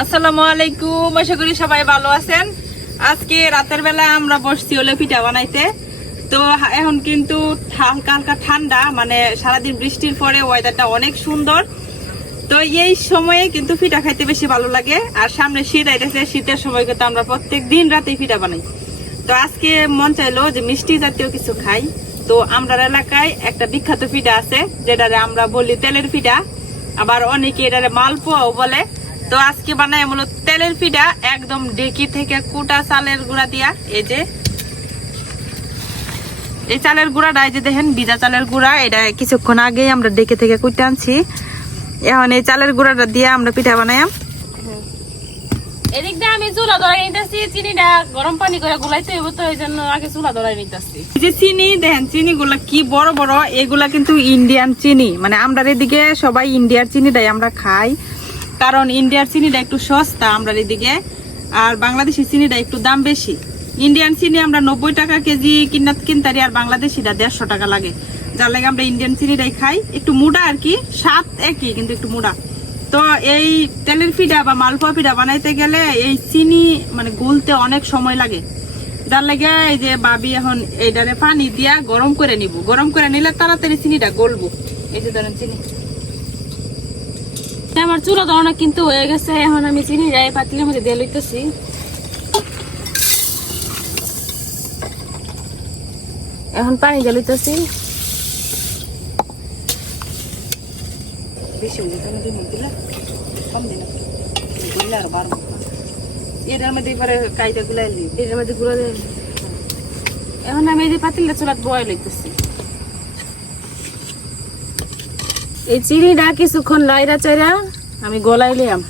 আসসালামু আলাইকুম, আশা করি সবাই ভালো আছেন। আজকে রাতের বেলা আমরা বসছি হলো পিঠা বানাইতে। তো এখন কিন্তু হালকা হালকা ঠান্ডা, মানে সারাদিন বৃষ্টির পরে ওয়েদারটা অনেক সুন্দর। তো এই সময়ে কিন্তু পিঠা খাইতে বেশি ভালো লাগে। আর সামনে শীত আইতেছে, শীতের সময় কিন্তু আমরা প্রত্যেক দিন রাতে পিঠা বানাই। তো আজকে মন চাইলো যে মিষ্টি জাতীয় কিছু খাই। তো আমরা এলাকায় একটা বিখ্যাত পিঠা আছে, যেটারে আমরা বলি তেলের পিঠা, আবার অনেকে এটারে মালপোয়াও বলে। তো আজকে বানাই মূলত তেলের পিঠা, একদম ডেকি থেকে কুটা চালের গুঁড়া দিয়া। এই চালের গুঁড়াটা এই যে দেখেন, ভিজা চালের গুঁড়া, এটা কিছুক্ষণ আগেই আমরা ডেকে থেকে কুটে আনছি। এখন এই চালের গুঁড়াটা দিয়ে আমরা পিঠা বানাই। এদিক দিয়ে আমি চুলা ধরাই নিতেছি, চিনিটা গরম পানি করে গুলাইতে হইব, তো এই জন্য আগে চুলা ধরাই নিতেছি। যে চিনি দেখেন, চিনি গুলা কি বড় বড়, এগুলা কিন্তু ইন্ডিয়ান চিনি। মানে আমরা এদিকে সবাই ইন্ডিয়ার চিনিটাই আমরা খাই, কারণ ইন্ডিয়ার চিনিটা একটু সস্তা আমরা এদিকে, আর বাংলাদেশি চিনিটা একটু দাম বেশি। ইন্ডিয়ান চিনি আমরা 90 টাকা কেজি কিনতারি, আর বাংলাদেশিটা 150 টাকা লাগে। যার লাগে আমরা ইন্ডিয়ান চিনিটাই খাই, একটু মুড়া আর কি, স্বাদ একই কিন্তু একটু মুড়া। তো এই তেলের পিঠা বা মালপোয়া পিঠা বানাইতে গেলে এই চিনি মানে গুলতে অনেক সময় লাগে। যার লাগে এই যে ভাবি এখন এইটারে পানি দিয়া গরম করে নিব, গরম করে নিলে তাড়াতাড়ি চিনিটা গলবো। এই যে ধরেন চিনি আমার চুলা ধরানো কিন্তু হয়ে গেছে। এখন আমি চিনি যাই পাতিলের মধ্যে দিয়ে লইতেছি। এখন পানি দিয়ে লইতেছি। বেশি কম দিন আর বাড়বো। এটার মধ্যে এবারে কাইটা গুলাই নিই, এটার মধ্যে গুঁড়ো দিয়ে এখন আমি এই যে পাতিলটা চুলাত বয় লইতেছি। এই চিনিটা কিছুক্ষণ লাইরা চাইরা আমি গলাই লিয়াম।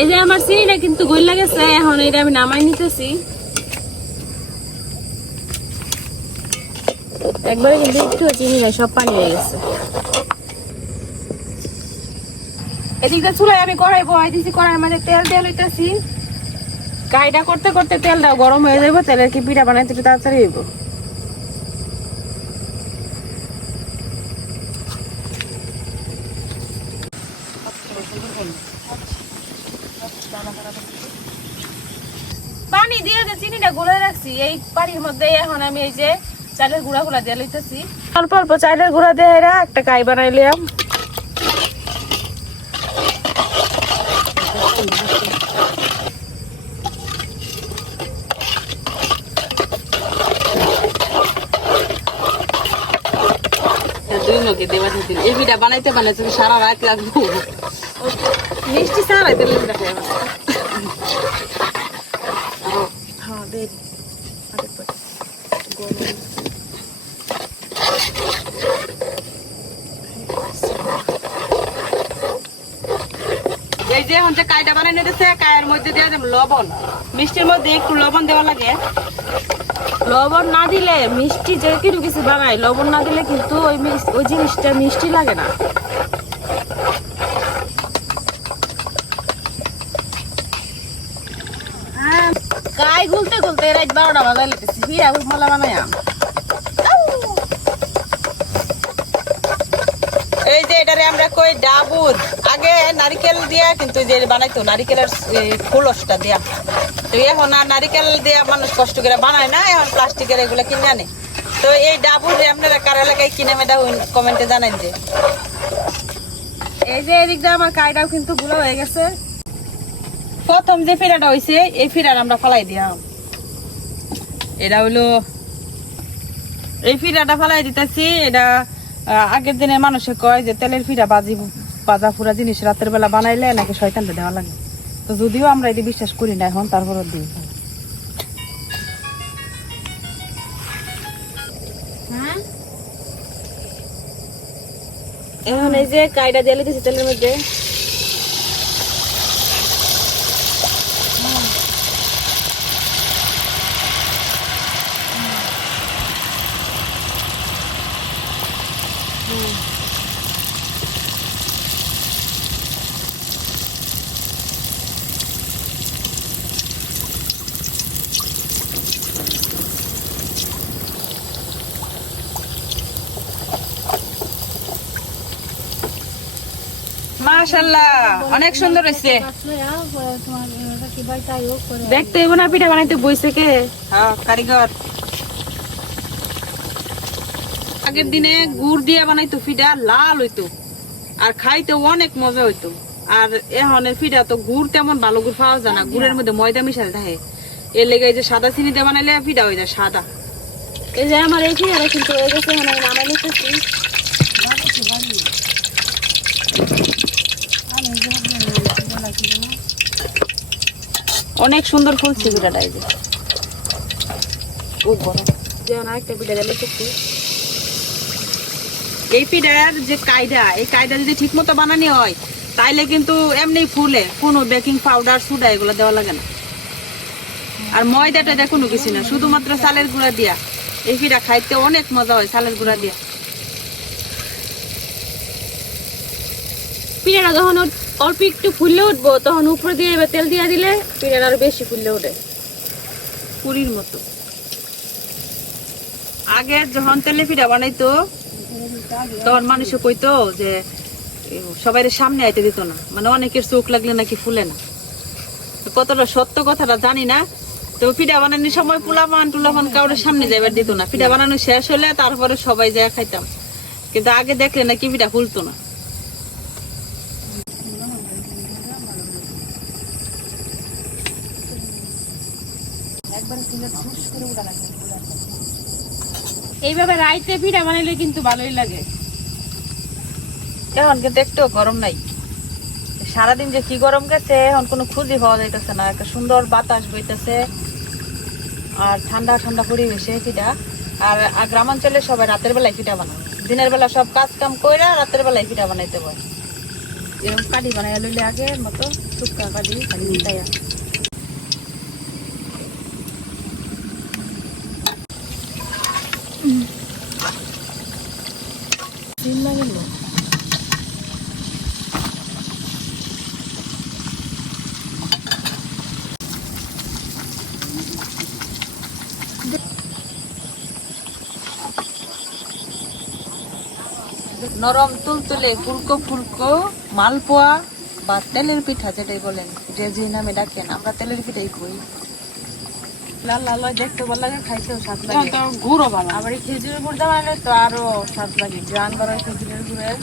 এই যে আমার চিনিটা কিন্তু গইলা গেছে, এখন এটা আমি নামাই নিতেছি। একবারে কিন্তু একটু চিনি নাই, সব পানি হয়ে গেছে। এদিকটা চুলায় আমি কড়াই বহাই দিছি, কড়াইয়ের মাঝে তেল দিয়ে লইতেছি। কাইটা করতে করতে তেলটাও গরম হয়ে যাবো, তেলের কি পিঠা বানাইতে একটু তাড়াতাড়ি হইব। পানি দিয়ে যে চিনিটা গুলে রাখছি, এই পানির মধ্যে এখন আমি এই যে চালের গুঁড়া গুলা দিয়ে লইতেছি। অল্প অল্প চালের গুঁড়া দিয়ে একটা কাই বানাইলাম। এই পিঠা বানাইতে বানাইতে সারা রাত লাগবো। মিষ্টি ছাড়াই দিলে এই যে এখন যে কাইটা বানাই নিতেছে, কায়ের মধ্যে দেওয়া যাবে লবণ। মিষ্টির মধ্যে একটু লবণ দেওয়া লাগে। লবণ না দিলে মিষ্টি যে কিছু কিছু বানাই, লবণ না দিলে কিন্তু ওই জিনিসটা মিষ্টি লাগে না। গায়ে গুলতে গুলতে রাত 12টা বাজাই লেতেছি, পিঠা মালা বানাই। এই যে এটারে আমরা কই ডাবুর, আগে নারিকেল দিয়া কিন্তু যে বানাইতো নারিকেলের খোলসটা দিয়া। তো এখন আর নারিকেল দিয়া মানুষ কষ্ট করে বানায় না, এখন প্লাস্টিকের এগুলো কিনে আনে। তো এই ডাবুর আপনারা কার এলাকায় কিনে মেটা কমেন্টে জানাই যে। এই যে এদিক দিয়ে আমার কাইটাও কিন্তু গুলো হয়ে গেছে। প্রথম যে ফিরাটা হয়েছে, এই ফিরার আমরা ফালাই দিলাম। এটা হইলো এই ফিরাটা ফালাই দিতেছি। এটা আগের দিনে মানুষে কয় যে তেলের ফিরা বাজা ফুরা জিনিস রাতের বেলা বানাইলে নাকি শয়তানটা দেওয়া লাগে। তো যদিও আমরা এটি বিশ্বাস করি না, এখন তারপরও দিই। এখন এই যে কাইটা দিয়ে দিতেছি তেলের মধ্যে। মাশাআল্লাহ অনেক সুন্দর হয়েছে। দেখতে হইব না পিঠা বানাইতে বইছে কে? হ্যাঁ, কারিগর। আগের দিনে গুড় দিয়ে বানাইতো পিঠা, লাল হইতো আর খাইতে অনেক মজা হইতো। আর এখনের পিঠা তো গুড় তেমন ভালো গুড় পাওয়া যায় না, গুড়ের মধ্যে ময়দা মিশাতে থাকে। এর লেগে এই যে সাদা চিনি দিয়ে বানাইলে পিঠা হয়ে যায় সাদা। এই যে আমার এই পিঠাটা কিন্তু হয়ে গেছে, মানে নামাই নিতেছি। অনেক সুন্দর ফুলছে পিঠাটা। এই যে খুব বড়। যেমন আরেকটা পিঠা দিলে নিতেছি। এই পিঠার যে কায়দা, এই কায়দা যদি ঠিক মতো বানানি হয় তাইলে কিন্তু এমনি ফুলে, কোনো বেকিং পাউডার সুডা এগুলো দেওয়া লাগে না। আর ময়দাটা দেখো কোনো কিছু না, শুধুমাত্র চালের গুঁড়া দিয়া এই পিঠা খাইতে অনেক মজা হয় চালের গুঁড়া দিয়া। পিঠাটা যখন অল্প একটু ফুললে উঠবো তখন উপরে দিয়ে এবার তেল দিয়ে দিলে পিঠাটা আরো বেশি ফুললে ওঠে, পুরীর মতো। আগে যখন তেলে পিঠা বানাইতো তখন মানুষে কইতো যে সবাই সামনে আইতে দিত না, মানে অনেকের চোখ লাগলে নাকি ফুলে না। কতটা সত্য কথাটা জানি না। তো পিঠা বানানোর সময় টুলাপান কাউরের সামনে যাইবার দিত না। পিঠা বানানো শেষ হলে তারপরে সবাই যায় খাইতাম, কিন্তু আগে দেখলে নাকি পিঠা ফুলতো না। এইভাবে রাইতে পিঠা বানাইলে কিন্তু ভালোই লাগে। এখন কিন্তু একটু গরম নাই, সারাদিন যে কি গরম গেছে এখন কোনো খুঁজি পাওয়া যাইতেছে না। একটা সুন্দর বাতাস বইতেছে আর ঠান্ডা ঠান্ডা পরিবেশে পিঠা। আর গ্রামাঞ্চলে সবাই রাতের বেলায় পিঠা বানায়, দিনের বেলা সব কাজ কাম কইরা রাতের বেলায় পিঠা বানাইতে পারে। এরকম কাঠি বানাই লইলে আগের মতো টুকরা কাঠি খালি মিটাইয়া। নরম তুলতুলে ফুলকো ফুলকো মালপোয়া বা তেলের পিঠা যেটাই বলেন, যে যে নামে ডাকেন, আমরা তেলের পিঠাই কই। লাল লাল দেখতে ভালো লাগে, খাইতেও স্বাদ লাগে। গুড়ও ভালো। আবার এই খেজুরের গুড় বানালে তো আরো স্বাদ লাগে, জান বাড়ায় খেজুরের গুড়ের।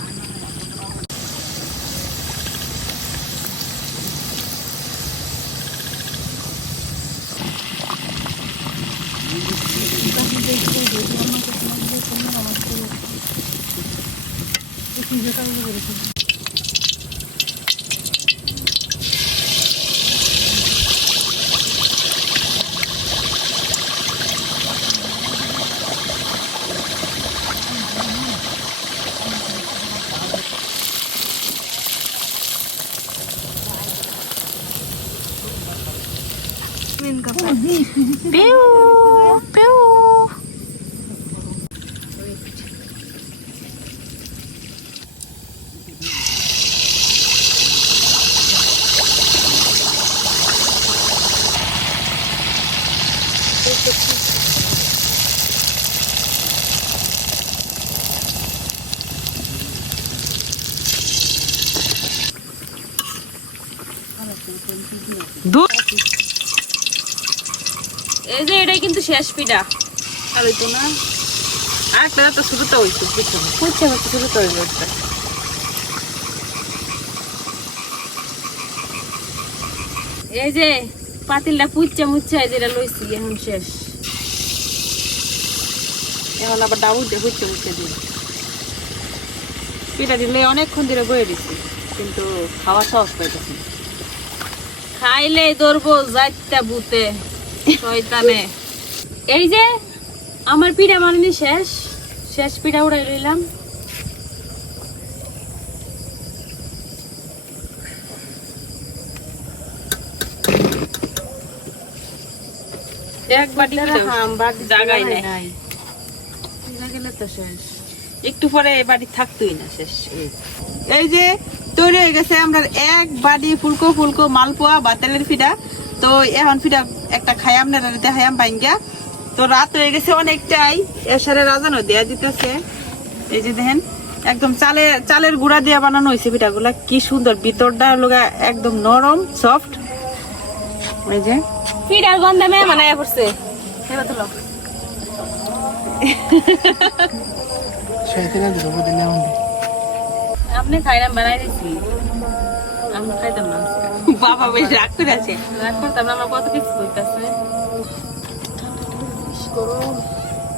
এই যে এটাই কিন্তু শেষ পিঠা। আর হইতো না, আরেকটা তো শুরুতে হইতো, বুঝছো হচ্ছে শুরুতে হইলো একটা। এই যে পাতিলটা পুচ্চা মুচ্চা যেটা লইছি এখন শেষ। এখন আবার ডাউল দিয়ে হচ্ছে মুখে দিই পিঠা দিলে অনেকক্ষণ ধরে বয়ে দিচ্ছি, কিন্তু খাওয়া সাহস পাইতেছি না। খাইলে ধরবো যাইতা বুতে শয়তানে। এই যে আমার পিঠা বানানি শেষ, শেষ পিঠা উড়াই লইলাম। এক বাটি জায়গায় নাই, গেলে তো শেষ। একটু পরে এই বাড়ি থাকতোই না, শেষ। এই যে তৈরি হয়ে গেছে আমরা এক বাড়ি ফুলকো ফুলকো মালপোয়া বা তেলের পিঠা। তো এখন পিঠা একটা খাই আপনারা দেখাই বাইঙ্গা। তো রাত হয়ে গেছে অনেকটাই, এসারে রাজানো দেয়া দিতেছে। এই যে দেখেন একদম চালের গুঁড়া দিয়ে বানানো হয়েছে পিঠাগুলা, কি সুন্দর, ভিতরটা লগা একদম নরম সফট। এই যে পিঠার গন্ধে মেয়ে মানে পড়ছে। এবার তোলো। আপনি খাইলাম বানাই দিছি, আমি খাইতাম না। বাবা বেশ রাগ করে আছে। রাগ করতাম না, আমার কত কিছু হইতাছে।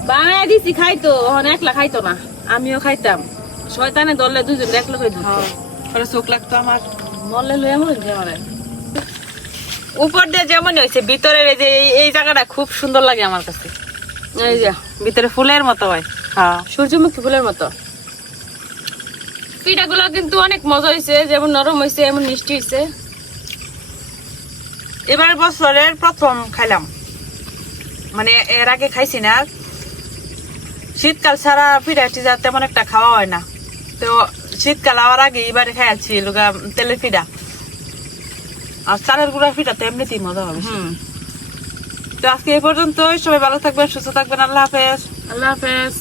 বানাই দিছি খাইতো, এখন একলা খাইতো না, আমিও খাইতাম। শয়তানে দললে দুজন একলা খাইতো। পরে চোখ লাগতো আমার। মরলে লইয়া মরে যে আমার। উপর দিয়ে যেমন হয়েছে, ভিতরের এই যে এই জায়গাটা খুব সুন্দর লাগে আমার কাছে। এই যে ভিতরে ফুলের মতো হয়। হ্যাঁ, সূর্যমুখী ফুলের মতো। পিঠাগুলো কিন্তু অনেক মজা হয়েছে, যেমন নরম হয়েছে এমন মিষ্টি হয়েছে। এবার বছরের প্রথম খাইলাম, মানে এর আগে খাইছি না। শীতকাল ছাড়া পিঠা টিজা তেমন একটা খাওয়া হয় না, তো শীতকাল আবার আগে এবারে খাইছি লোকা তেলের পিঠা। আর চালের গুঁড়ার পিঠা তো এমনিতেই মজা হবে। তো আজকে এই পর্যন্ত, সবাই ভালো থাকবেন, সুস্থ থাকবেন, আল্লাহ হাফেজ। আল্লাহ হাফেজ।